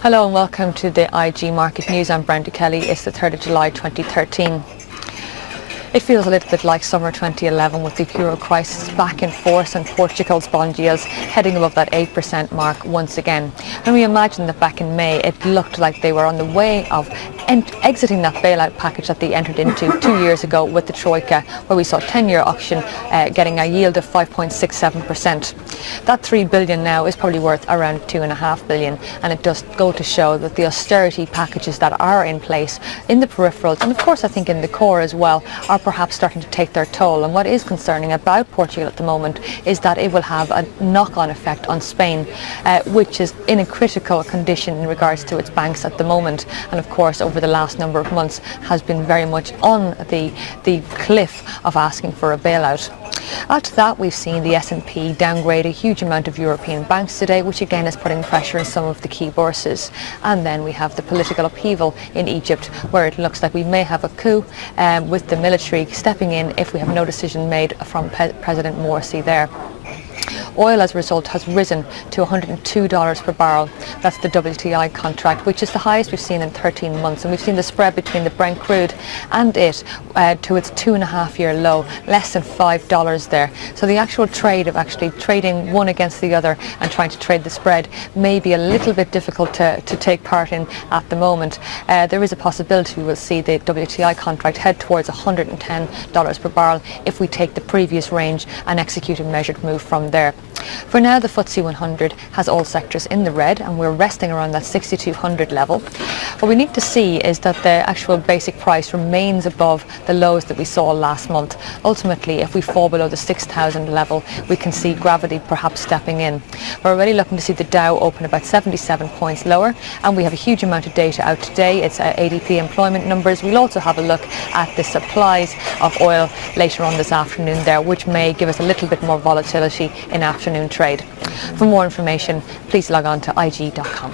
Hello and welcome to the IG Market News. I'm Brenda Kelly. It's the 3rd of July 2013. It feels a little bit like summer 2011 with the euro crisis back in force and Portugal's bond yields heading above that 8% mark once again. And we imagine that back in May it looked like they were on the way of exiting that bailout package that they entered into 2 years ago with the Troika, where we saw 10-year auction getting a yield of 5.67%. That 3 billion now is probably worth around 2.5 billion, and it does go to show that the austerity packages that are in place in the peripherals, and of course I think in the core as well, are perhaps starting to take their toll. And what is concerning about Portugal at the moment is that it will have a knock-on effect on Spain, which is in a critical condition in regards to its banks at the moment, and of course over the last number of months has been very much on the cliff of asking for a bailout. After that, we've seen the S&P downgrade a huge amount of European banks today, which again is putting pressure on some of the key bourses. And then we have the political upheaval in Egypt, where it looks like we may have a coup with the military stepping in if we have no decision made from President Morsi there. Oil, as a result, has risen to $102 per barrel. That's the WTI contract, which is the highest we've seen in 13 months. And we've seen the spread between the Brent crude and it to its 2.5-year low, less than $5 there. So the actual trade of actually trading one against the other and trying to trade the spread may be a little bit difficult to take part in at the moment. There is a possibility we will see the WTI contract head towards $110 per barrel if we take the previous range and execute a measured move from there. For now, the FTSE 100 has all sectors in the red, and we're resting around that 6,200 level. What we need to see is that the actual basic price remains above the lows that we saw last month. Ultimately, if we fall below the 6,000 level, we can see gravity perhaps stepping in. We're already looking to see the Dow open about 77 points lower, and we have a huge amount of data out today. It's ADP employment numbers. We'll also have a look at the supplies of oil later on this afternoon there, which may give us a little bit more volatility in afternoon trade. For more information, please log on to IG.com.